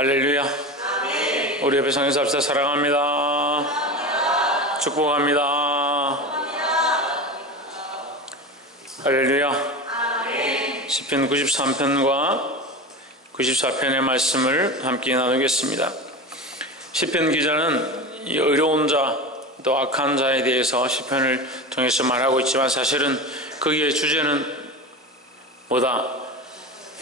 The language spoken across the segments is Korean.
할렐루야. 아멘. 우리 옆에 성에서 합시다. 사랑합니다. 감사합니다. 축복합니다. 감사합니다. 할렐루야. 아멘. 시편 93편과 94편의 말씀을 함께 나누겠습니다. 시편 기자는 이 어려운 자, 또 악한 자에 대해서 시편을 통해서 말하고 있지만 사실은 거기에 주제는 뭐다?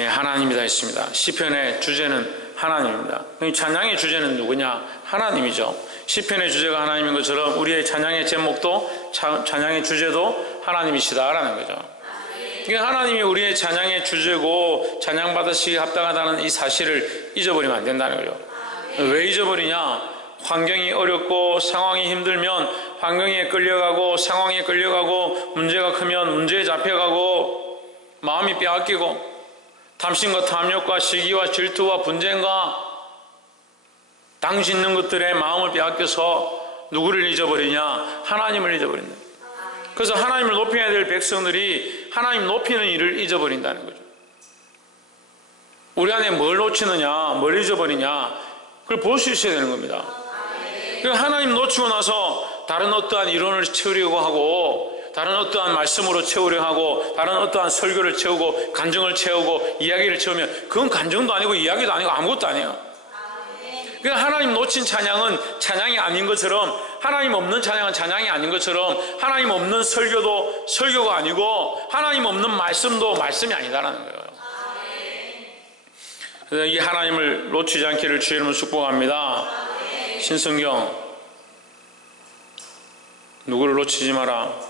하나님이다 했습니다. 시편의 주제는 하나님입니다. 찬양의 주제는 누구냐? 하나님이죠. 시편의 주제가 하나님인 것처럼 우리의 찬양의 제목도 찬양의 주제도 하나님이시다라는 거죠. 그러니까 하나님이 우리의 찬양의 주제고 찬양받으시기 합당하다는 이 사실을 잊어버리면 안 된다는 거죠. 왜 잊어버리냐? 환경이 어렵고 상황이 힘들면 환경에 끌려가고 상황에 끌려가고 문제가 크면 문제에 잡혀가고 마음이 빼앗기고 탐심과 탐욕과 시기와 질투와 분쟁과 당짓는 것들에 마음을 빼앗겨서 누구를 잊어버리냐? 하나님을 잊어버린다. 그래서 하나님을 높여야 될 백성들이 하나님 높이는 일을 잊어버린다는 거죠. 우리 안에 뭘 놓치느냐? 뭘 잊어버리냐? 그걸 볼 수 있어야 되는 겁니다. 그러니까 하나님 놓치고 나서 다른 어떠한 이론을 채우려고 하고 다른 어떠한 말씀으로 채우려 하고 다른 어떠한 설교를 채우고 간증을 채우고 이야기를 채우면 그건 간증도 아니고 이야기도 아니고 아무것도 아니에요. 그러니까 하나님 놓친 찬양은 찬양이 아닌 것처럼 하나님 없는 찬양은 찬양이 아닌 것처럼 하나님 없는 설교도 설교가 아니고 하나님 없는 말씀도 말씀이 아니다라는 거예요. 그래서 이 하나님을 놓치지 않기를 주의 이름으로 축복합니다. 신성경 누구를 놓치지 마라.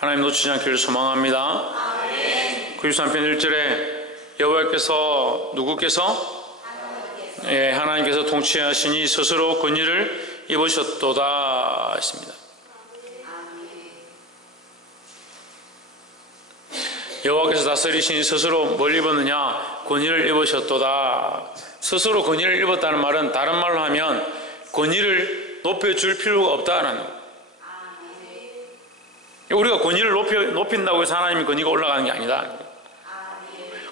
하나님 놓치지 않기를 소망합니다. 93편 1절에 여호와께서 누구께서? 하나님께서 통치하시니 스스로 권위를 입으셨도다 했습니다. 여호와께서 다스리시니 스스로 뭘 입었느냐? 권위를 입으셨도다. 스스로 권위를 입었다는 말은 다른 말로 하면 권위를 높여줄 필요가 없다는 거예요. 우리가 권위를 높인다고 해서 하나님의 권위가 올라가는 게 아니다.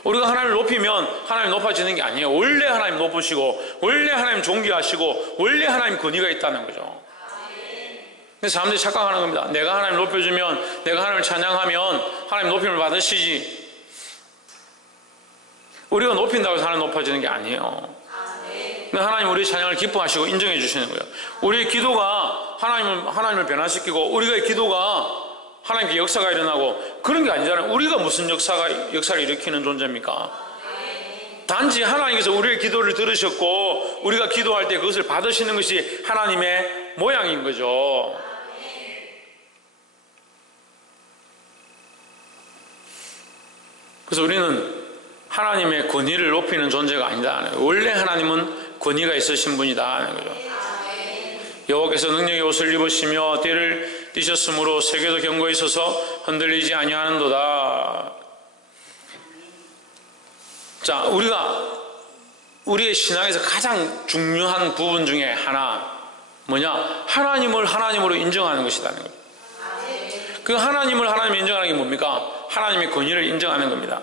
우리가 하나님을 높이면 하나님 높아지는 게 아니에요. 원래 하나님 높으시고 원래 하나님 존귀하시고 원래 하나님 권위가 있다는 거죠. 근데 사람들이 착각하는 겁니다. 내가 하나님 높여주면 내가 하나님을 찬양하면 하나님 높임을 받으시지. 우리가 높인다고 해서 하나님 높아지는 게 아니에요. 근데 하나님 우리의 찬양을 기뻐하시고 인정해 주시는 거예요. 우리의 기도가 하나님을 변화시키고 우리의 기도가 하나님께 역사가 일어나고 그런 게 아니잖아요. 우리가 무슨 역사를 일으키는 존재입니까? 단지 하나님께서 우리의 기도를 들으셨고 우리가 기도할 때 그것을 받으시는 것이 하나님의 모양인 거죠. 그래서 우리는 하나님의 권위를 높이는 존재가 아니다. 원래 하나님은 권위가 있으신 분이다 하는 거죠. 여호와께서 능력의 옷을 입으시며 띠를 띠셨으므로 세계도 견고히 서서 흔들리지 아니하는도다. 자, 우리의 신앙에서 가장 중요한 부분 중에 하나 뭐냐? 하나님을 하나님으로 인정하는 것이라는 거예요. 그 하나님을 하나님으로 인정하는 게 뭡니까? 하나님의 권위를 인정하는 겁니다.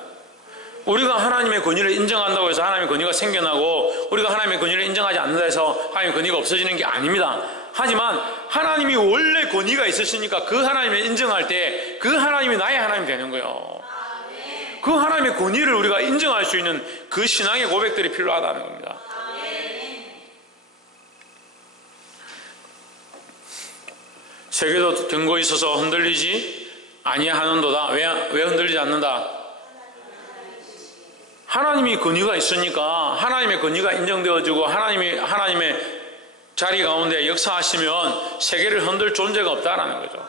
우리가 하나님의 권위를 인정한다고 해서 하나님의 권위가 생겨나고 우리가 하나님의 권위를 인정하지 않는다 해서 하나님의 권위가 없어지는 게 아닙니다. 하지만 하나님이 원래 권위가 있으시니까 그 하나님을 인정할 때 그 하나님이 나의 하나님이 되는 거예요. 그 하나님의 권위를 우리가 인정할 수 있는 그 신앙의 고백들이 필요하다는 겁니다. 세계도 견고히 서서 흔들리지 아니하는도다. 왜 흔들리지 않는다? 하나님이 권위가 있으니까 하나님의 권위가 인정되어지고 하나님의 자리 가운데 역사하시면 세계를 흔들 존재가 없다라는 거죠.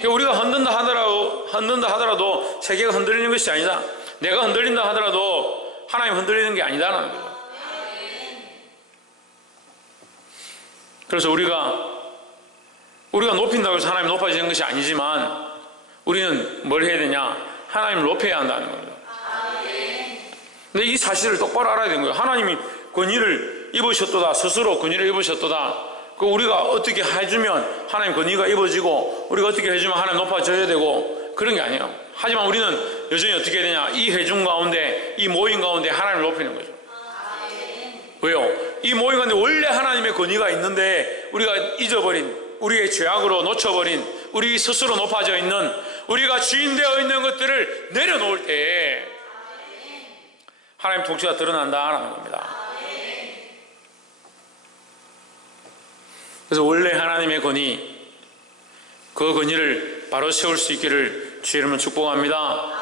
그러니까 우리가 흔든다 하더라도 세계가 흔들리는 것이 아니다. 내가 흔들린다 하더라도 하나님 흔들리는 게 아니다라는 거죠. 그래서 우리가 높인다고 해서 하나님 높아지는 것이 아니지만 우리는 뭘 해야 되냐? 하나님을 높여야 한다는 겁니다. 근데 이 사실을 똑바로 알아야 되는 거예요. 하나님이 권위를 입으셨도다. 스스로 권위를 입으셨도다. 그 우리가 어떻게 해주면 하나님 권위가 입어지고 우리가 어떻게 해주면 하나님 높아져야 되고 그런 게 아니에요. 하지만 우리는 여전히 어떻게 되냐? 이 회중 가운데, 이 모임 가운데 하나님을 높이는 거죠. 왜요? 이 모임 가운데 원래 하나님의 권위가 있는데 우리가 잊어버린, 우리의 죄악으로 놓쳐버린, 우리 스스로 높아져 있는, 우리가 주인되어 있는 것들을 내려놓을 때 하나님 통치가 드러난다라는 겁니다. 그래서 원래 하나님의 권위, 그 권위를 바로 세울 수 있기를 주의 이름으로 축복합니다.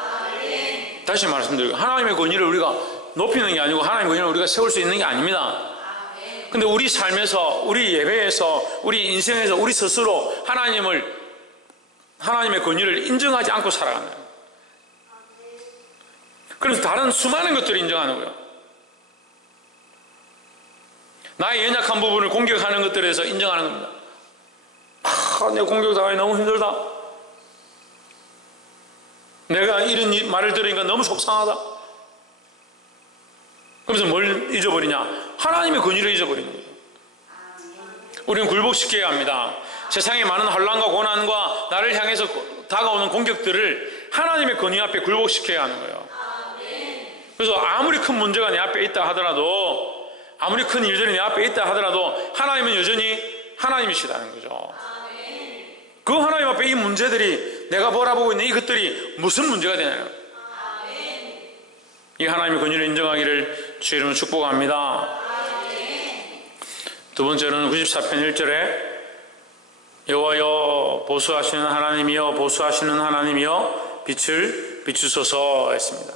다시 말씀드리고, 하나님의 권위를 우리가 높이는 게 아니고 하나님의 권위를 우리가 세울 수 있는 게 아닙니다. 근데 우리 삶에서, 우리 예배에서, 우리 인생에서 우리 스스로 하나님의 권위를 인정하지 않고 살아가는 거예요. 그래서 다른 수많은 것들을 인정하는 거예요. 나의 연약한 부분을 공격하는 것들에서 인정하는 겁니다. 내 공격당하기 너무 힘들다. 내가 이런 말을 들으니까 너무 속상하다. 그러면서 뭘 잊어버리냐? 하나님의 권위를 잊어버리는 거죠. 우리는 굴복시켜야 합니다. 세상의 많은 환난과 고난과 나를 향해서 다가오는 공격들을 하나님의 권위 앞에 굴복시켜야 하는 거예요. 그래서 아무리 큰 문제가 내 앞에 있다 하더라도, 아무리 큰 일들이 내 앞에 있다 하더라도 하나님은 여전히 하나님이시다는 거죠. 그 하나님 앞에 이 문제들이, 내가 바라보고 있는 이것들이 무슨 문제가 되나요? 이 하나님의 권위를 인정하기를 주의 이름으로 축복합니다. 두 번째로는 94편 1절에 여호와여 보수하시는 하나님이여 보수하시는 하나님이여 빛을 비추소서 했습니다.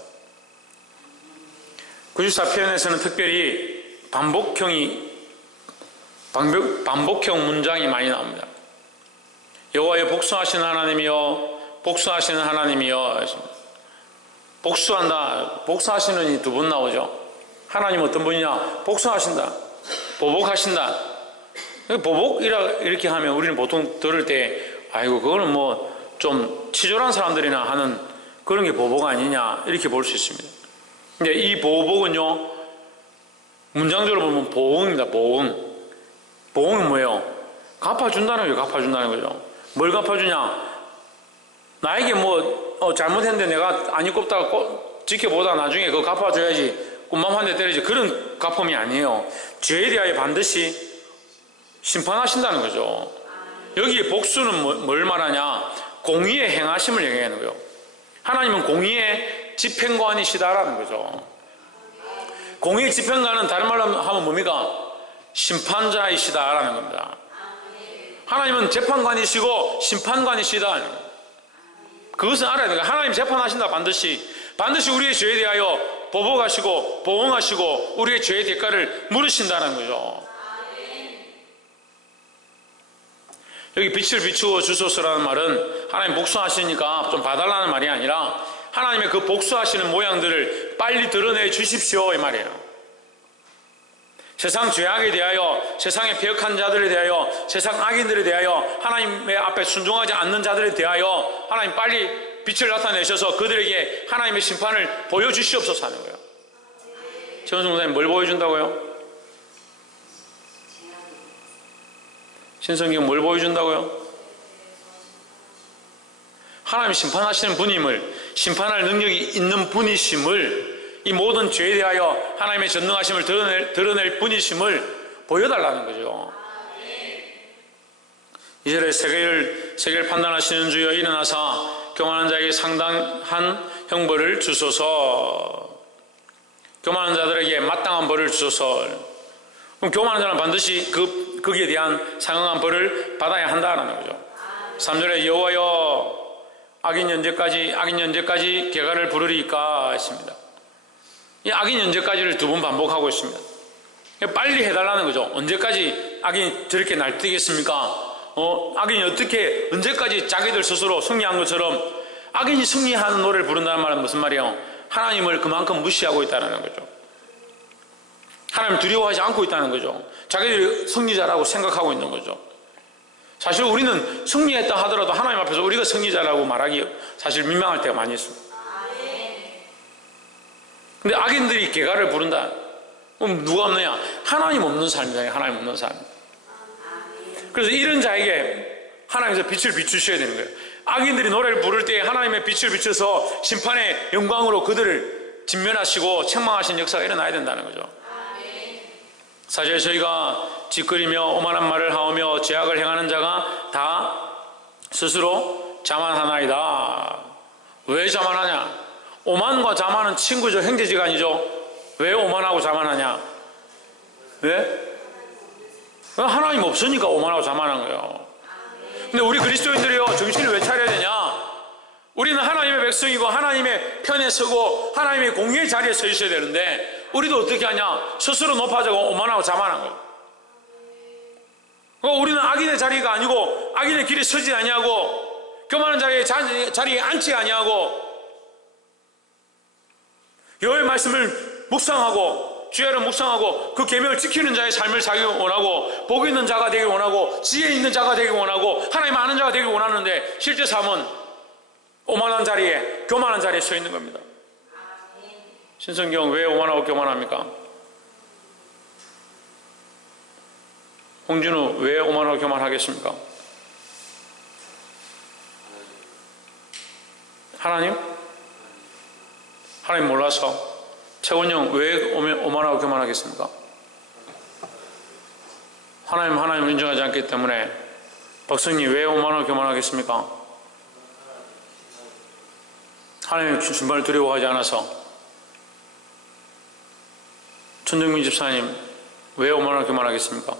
94편에서는 특별히 반복형 문장이 많이 나옵니다. 여호와여 복수하시는 하나님이여 복수하시는 하나님이여. 복수한다, 복수하시는 이 두 번 나오죠. 하나님 어떤 분이냐? 복수하신다, 보복하신다. 보복 이렇게 하면 우리는 보통 들을 때 아이고 그거는 뭐 좀 치졸한 사람들이나 하는 그런 게 보복 아니냐 이렇게 볼 수 있습니다. 근데 이 보복은요, 문장적으로 보면 보응입니다. 보응. 보응은 뭐예요? 갚아준다는 거예요. 갚아준다는 거죠. 뭘 갚아주냐? 나에게 잘못했는데 내가 안 입겁다가 지켜보다 나중에 그거 갚아줘야지, 꿈만 한 대 때리지, 그런 갚음이 아니에요. 죄에 대하여 반드시 심판하신다는 거죠. 여기에 복수는 뭘 말하냐? 공의의 행하심을 얘기하는 거예요. 하나님은 공의의 집행관이시다라는 거죠. 공의의 집행관은 다른 말로 하면 뭡니까? 심판자이시다라는 겁니다. 하나님은 재판관이시고 심판관이시다. 그것은 알아야 돼요. 하나님 재판하신다. 반드시 우리의 죄에 대하여 보복하시고 보응하시고 우리의 죄의 대가를 물으신다는 거죠. 여기 빛을 비추어 주소서라는 말은 하나님 복수하시니까 좀 봐달라는 말이 아니라 하나님의 그 복수하시는 모양들을 빨리 드러내 주십시오 이 말이에요. 세상 죄악에 대하여, 세상의 배역한 자들에 대하여, 세상 악인들에 대하여, 하나님의 앞에 순종하지 않는 자들에 대하여 하나님 빨리 빛을 나타내셔서 그들에게 하나님의 심판을 보여주시옵소서 하는 거예요. 최원수 목사님 뭘 보여준다고요? 신성경 뭘 보여준다고요? 하나님이 심판하시는 분임을, 심판할 능력이 있는 분이심을, 이 모든 죄에 대하여 하나님의 전능하심을 드러낼 분이심을 보여달라는 거죠. 이절에 세계를 판단하시는 주여 일어나사 교만한 자에게 상당한 형벌을 주소서. 교만한 자들에게 마땅한 벌을 주소서. 그럼 교만한 자는 반드시 거기에 대한 상응한 벌을 받아야 한다는 거죠. 3절에 여호와여 악인 언제까지 개가를 부르리까 했습니다. 이 악인 언제까지를 두 번 반복하고 있습니다. 빨리 해달라는 거죠. 언제까지 악인이 저렇게 날뛰겠습니까? 악인이 언제까지 자기들 스스로 승리한 것처럼 악인이 승리하는 노래를 부른다는 말은 무슨 말이에요? 하나님을 그만큼 무시하고 있다는 거죠. 하나님 두려워하지 않고 있다는 거죠. 자기들이 승리자라고 생각하고 있는 거죠. 사실 우리는 승리했다 하더라도 하나님 앞에서 우리가 승리자라고 말하기 사실 민망할 때가 많이 있습니다. 근데 악인들이 개가를 부른다. 그럼 누가 없느냐? 하나님 없는 삶이다. 하나님 없는 삶. 그래서 이런 자에게 하나님께서 빛을 비추셔야 되는 거예요. 악인들이 노래를 부를 때 하나님의 빛을 비춰서 심판의 영광으로 그들을 진면하시고 책망하신 역사가 일어나야 된다는 거죠. 사실 저희가 짓거리며 오만한 말을 하오며 죄악을 행하는 자가 다 스스로 자만하나이다. 왜 자만하냐? 오만과 자만은 친구죠. 형제지간이죠. 왜 오만하고 자만하냐? 왜? 하나님 없으니까 오만하고 자만한 거예요. 근데 우리 그리스도인들이요, 정신을 왜 차려야 되냐? 우리는 하나님의 백성이고 하나님의 편에 서고 하나님의 공의의 자리에 서 있어야 되는데 우리도 어떻게 하냐? 스스로 높아지고 오만하고 자만한 거예요. 그러니까 우리는 악인의 자리가 아니고 악인의 길에 서지 아니하고 교만한 자리에 앉지 아니하고 여호와의 말씀을 묵상하고 주야를 묵상하고 그 계명을 지키는 자의 삶을 살기 원하고 복 있는 자가 되길 원하고 지혜 있는 자가 되길 원하고 하나님 아는 자가 되길 원하는데 실제 삶은 오만한 자리에 교만한 자리에 서 있는 겁니다. 신성경 왜 오만하고 교만합니까? 홍준우 왜 오만하고 교만하겠습니까? 하나님? 하나님 몰라서. 최원영 왜 오만하고 교만하겠습니까? 하나님을 인정하지 않기 때문에. 박성님 왜 오만하고 교만하겠습니까? 하나님의 준말을 두려워하지 않아서. 천정민 집사님 왜 오만하고 교만하겠습니까?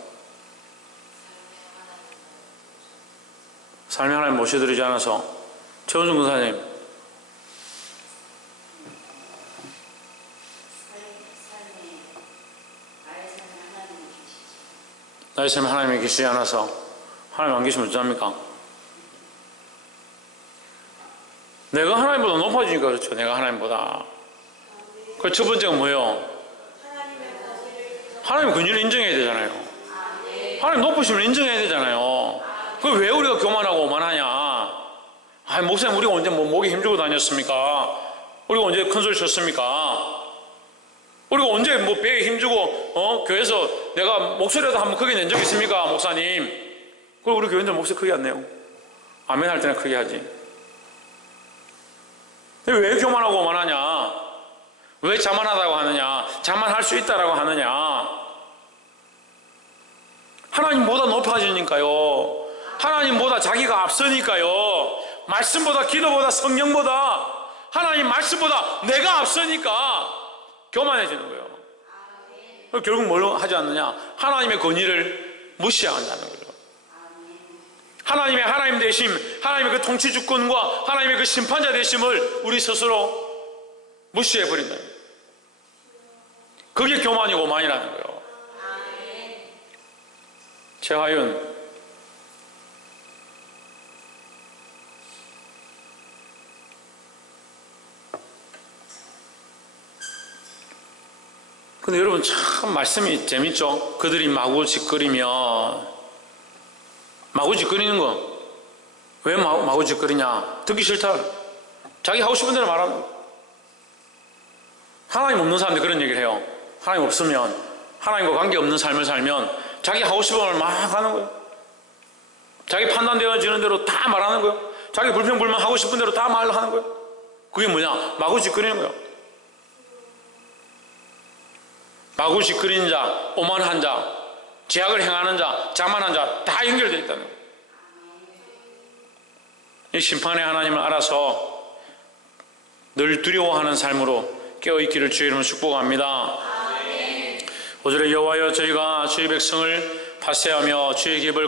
삶의 하나님 모셔드리지 않아서. 최원중 군사님 나의 삶에 하나님이 계시지 않아서. 하나님 안 계시면 어떡합니까? 내가 하나님보다 높아지니까 그렇죠. 내가 하나님보다. 그 첫 번째가 뭐예요? 하나님 근위를 인정해야 되잖아요. 하나님 높으시면 인정해야 되잖아요. 그걸 왜 우리가 교만하고 오만하냐? 목사님 우리가 언제 목에 힘주고 다녔습니까? 우리가 언제 큰 소리 쳤습니까? 우리가 언제 배에 힘주고 교회에서 내가 목소리라도 한번 크게 낸 적 있습니까? 목사님. 그걸 우리 교인들 목소리 크게 안 내요. 아멘 할 때는 크게 하지. 왜 교만하고 오만하냐? 왜 자만하다고 하느냐? 자만할 수 있다라고 하느냐? 하나님보다 높아지니까요. 하나님보다 자기가 앞서니까요. 말씀보다 기도보다 성령보다 하나님 말씀보다 내가 앞서니까 교만해지는 거예요. 결국 뭘 하지 않느냐? 하나님의 권위를 무시한다는 거죠. 하나님의 하나님 되심, 하나님의 그 통치 주권과 하나님의 그 심판자 되심을 우리 스스로 무시해버린다. 그게 교만이고 오만이라는 거예요. 최하윤 근데 여러분 참 말씀이 재밌죠? 그들이 마구 짓거리며 마구 짓거리는 거 왜 마구 짓거리냐? 듣기 싫다. 자기 하고 싶은 대로 말하는 거. 하나님 없는 사람들이 그런 얘기를 해요. 하나님 없으면 하나님과 관계없는 삶을 살면 자기 하고 싶은 걸 막 하는 거예요. 자기 판단되어지는 대로 다 말하는 거예요. 자기 불평불만 하고 싶은 대로 다 말하는 거예요. 그게 뭐냐? 마구 짓거리는 거예요. 마구 짓거리는 자, 오만한 자, 죄악을 행하는 자, 자만한 자 다 연결되어 있다는 거예요. 이 심판의 하나님을 알아서 늘 두려워하는 삶으로 깨어있기를 주의 이름으로 축복합니다. 5절에 여호와여 저희가 주의 백성을 파쇄하며 주의 기업을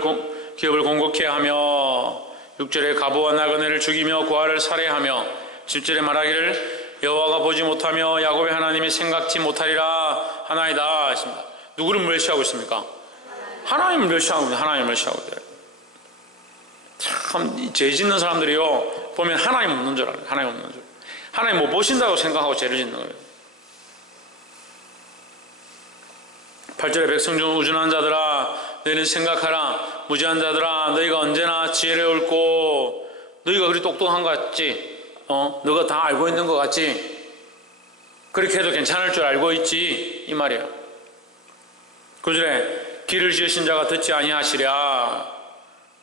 공곡케 하며 6절에 가부와 나그네를 죽이며 고아를 살해하며 7절에 말하기를 여호와가 보지 못하며 야곱의 하나님이 생각지 못하리라 하나이다 했습니다. 누구를 멸시하고 있습니까? 하나님을 멸시하고 있습니다. 하나님을 멸시하고 있어요. 참 죄 짓는 사람들이요 보면 하나님 없는 줄 알아요. 하나님 없는 줄. 하나님 못 보신다고 생각하고 죄를 짓는 거예요. 8절에 백성 중 우준한 자들아 너희는 생각하라. 무지한 자들아 너희가 언제나 지혜를 옳고 너희가 그리 똑똑한 것 같지? 너가 다 알고 있는 것 같지? 그렇게 해도 괜찮을 줄 알고 있지? 이 말이에요. 9절에 길을 지으신 자가 듣지 아니하시랴.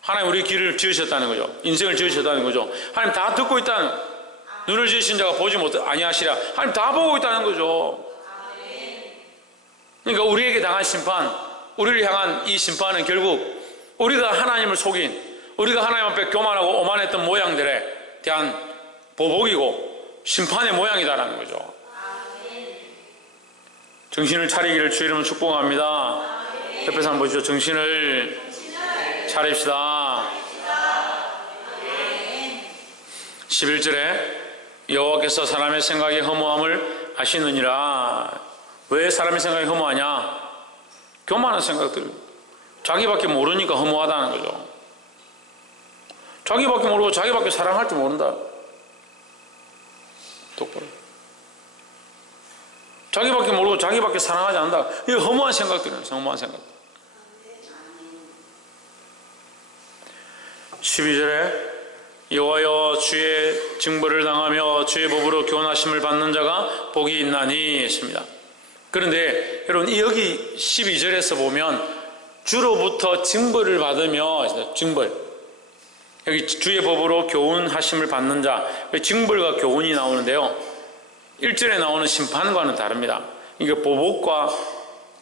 하나님 우리 길을 지으셨다는 거죠. 인생을 지으셨다는 거죠. 하나님 다 듣고 있다는, 눈을 지으신 자가 보지 아니하시라. 하나님 다 보고 있다는 거죠. 그러니까 우리에게 당한 심판, 우리를 향한 이 심판은 결국 우리가 하나님을 속인, 우리가 하나님 앞에 교만하고 오만했던 모양들에 대한 보복이고 심판의 모양이다라는 거죠. 정신을 차리기를 주의 이름으로 축복합니다. 옆에서 한번 보시죠. 정신을 차립시다. 11절에 여호와께서 사람의 생각이 허무함을 아시느니라. 왜 사람의 생각이 허무하냐? 교만한 생각들, 자기밖에 모르니까 허무하다는 거죠. 자기밖에 모르고 자기밖에 사랑할 줄 모른다. 똑바로. 자기밖에 모르고 자기밖에 사랑하지 않는다. 이게 허무한 생각들이에요. 허무한 생각. 12절에 여호와여 주의 징벌을 당하며 주의 법으로 교훈하심을 받는 자가 복이 있나니 했습니다. 그런데 여러분 여기 12절에서 보면 주로부터 징벌을 받으며, 징벌, 여기 주의 법으로 교훈하심을 받는 자, 징벌과 교훈이 나오는데요, 1절에 나오는 심판과는 다릅니다. 이게 보복과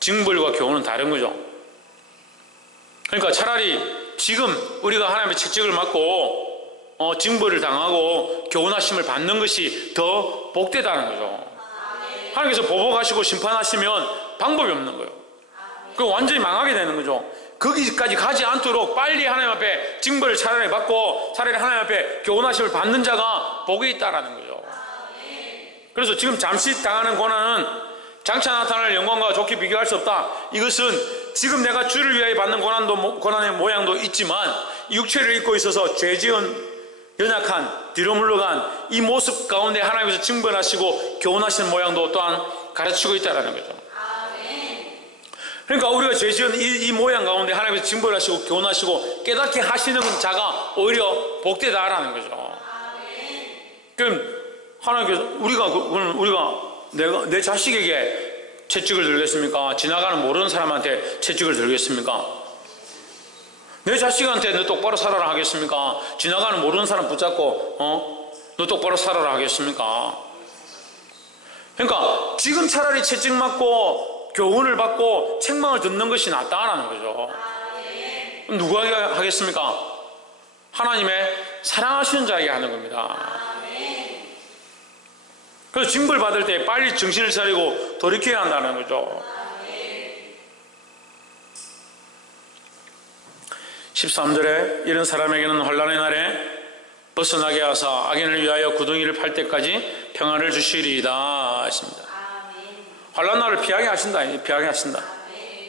징벌과 교훈은 다른 거죠. 그러니까 차라리 지금 우리가 하나님의 채찍을 맞고 징벌을 당하고 교훈하심을 받는 것이 더 복되다는 거죠. 하나님께서 보복하시고 심판하시면 방법이 없는 거예요. 그 완전히 망하게 되는 거죠. 거기까지 가지 않도록 빨리 하나님 앞에 징벌을 차라리 받고 차라리 하나님 앞에 교훈하심을 받는 자가 복이 있다라는 거죠. 그래서 지금 잠시 당하는 고난은 장차 나타날 영광과 좋게 비교할 수 없다. 이것은 지금 내가 주를 위하여 받는 고난의 모양도 있지만 육체를 입고 있어서 죄지은 연약한 뒤로 물러간 이 모습 가운데 하나님께서 징벌하시고 교훈하시는 모양도 또한 가르치고 있다는 거죠. 그러니까 우리가 죄지은 이 모양 가운데 하나님께서 징벌하시고 교훈하시고 깨닫게 하시는 자가 오히려 복되다라는 거죠. 그럼 하나님께서 우리가 내 자식에게 채찍을 들겠습니까? 지나가는 모르는 사람한테 채찍을 들겠습니까? 내 자식한테 너 똑바로 살아라 하겠습니까? 지나가는 모르는 사람 붙잡고 너 똑바로 살아라 하겠습니까? 그러니까 지금 차라리 채찍 맞고 교훈을 받고 책망을 듣는 것이 낫다라는 거죠. 그럼 누가 하겠습니까? 하나님의 사랑하시는 자에게 하는 겁니다. 그래서 징벌 받을 때 빨리 정신을 차리고 돌이켜야 한다는 거죠. 13절에 이런 사람에게는 환난의 날에 벗어나게 하사 악인을 위하여 구덩이를 팔 때까지 평안을 주시리이다 했습니다. 환난 날을 피하게 하신다.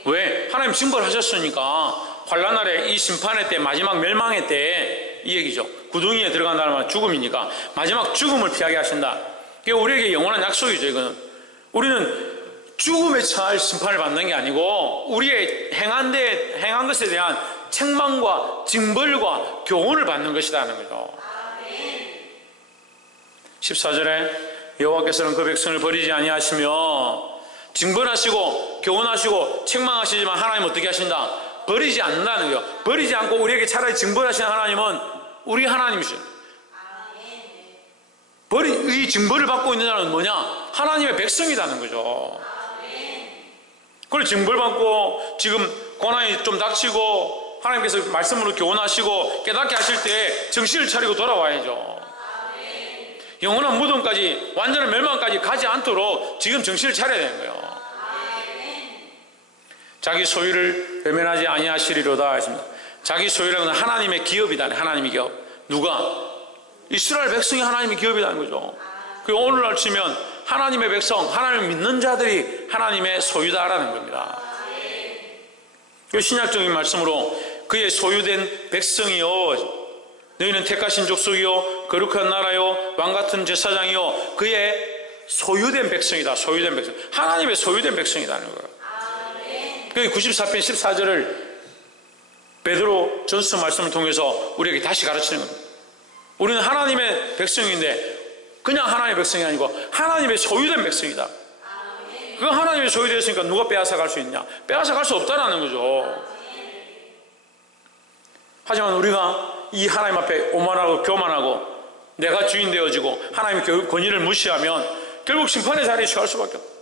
왜? 하나님 징벌하셨으니까 환난 날에 이 심판의 때, 마지막 멸망의 때 이 얘기죠. 구덩이에 들어간다는 말은 죽음이니까 마지막 죽음을 피하게 하신다. 이게 우리에게 영원한 약속이죠. 이거는 우리는 죽음에 처할 심판을 받는 게 아니고 우리의 행한 것에 대한 책망과 징벌과 교훈을 받는 것이라는 거죠. 14절에 여호와께서는 그 백성을 버리지 아니하시며 징벌하시고 교훈하시고 책망하시지만 하나님 어떻게 하신다? 버리지 않는다는 거예요. 버리지 않고 우리에게 차라리 징벌하시는 하나님은 우리 하나님이시죠. 이 징벌을 받고 있는 자는 뭐냐? 하나님의 백성이라는 거죠. 그걸 징벌받고 지금 고난이 좀 닥치고 하나님께서 말씀으로 교훈하시고 깨닫게 하실 때 정신을 차리고 돌아와야죠. 영원한 무덤까지, 완전한 멸망까지 가지 않도록 지금 정신을 차려야 되는 거예요. 자기 소유를 외면하지 아니하시리로다 했습니다. 자기 소유라는 건 하나님의 기업이다. 하나님의 기업. 누가? 이스라엘 백성이 하나님의 기업이라는 거죠. 그리고 오늘날 치면 하나님의 백성, 하나님을 믿는 자들이 하나님의 소유다라는 겁니다. 신약적인 말씀으로 그의 소유된 백성이요, 너희는 택하신 족속이요 거룩한 나라요 왕같은 제사장이요, 그의 소유된 백성이다. 소유된 백성, 하나님의 소유된 백성이라는 거예요. 그 94편 14절을 베드로 전서 말씀을 통해서 우리에게 다시 가르치는 겁니다. 우리는 하나님의 백성인데 그냥 하나님의 백성이 아니고 하나님의 소유된 백성이다. 그 하나님의 소유되었으니까 누가 빼앗아 갈 수 있냐? 빼앗아 갈 수 없다라는 거죠. 하지만 우리가 이 하나님 앞에 오만하고 교만하고 내가 주인 되어지고 하나님의 권위를 무시하면 결국 심판의 자리에 처할 수밖에 없어요.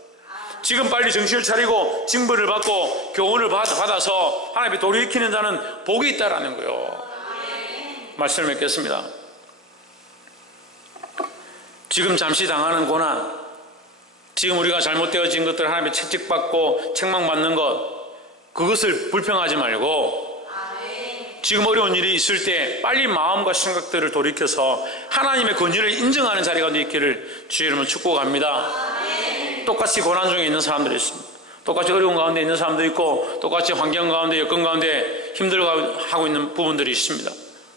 지금 빨리 정신을 차리고 징벌을 받고 교훈을 받아서 하나님의 돌이키는 자는 복이 있다라는 거예요. 말씀을 맺겠습니다. 지금 잠시 당하는 고난, 지금 우리가 잘못되어진 것들 하나님의 채찍받고 책망받는 것, 그것을 불평하지 말고 지금 어려운 일이 있을 때 빨리 마음과 생각들을 돌이켜서 하나님의 권위를 인정하는 자리가 있기를 주의 이름으로 축복합니다. 똑같이 고난 중에 있는 사람들이 있습니다. 똑같이 어려운 가운데 있는 사람도 있고 똑같이 환경 가운데 여건 가운데 힘들어하고 있는 부분들이 있습니다.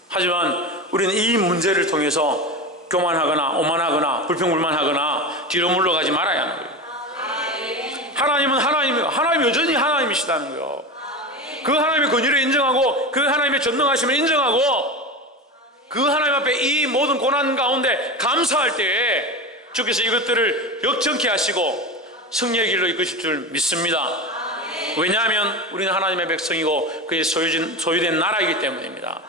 하지만 우리는 이 문제를 통해서 교만하거나 오만하거나 불평불만하거나 뒤로 물러가지 말아야 하는 거예요. 하나님은 하나님이요, 하나님 여전히 하나님이시다는 거예요. 그 하나님의 권위를 인정하고 그 하나님의 전능하심을 인정하고 그 하나님 앞에 이 모든 고난 가운데 감사할 때에 주께서 이것들을 역전케 하시고 승리의 길로 이끄실 줄 믿습니다. 왜냐하면 우리는 하나님의 백성이고 그의 소유된 나라이기 때문입니다.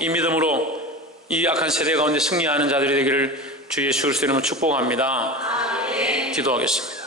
이 믿음으로 이 악한 세대 가운데 승리하는 자들이 되기를 주 예수 그리스도 이름으로 축복합니다. 기도하겠습니다.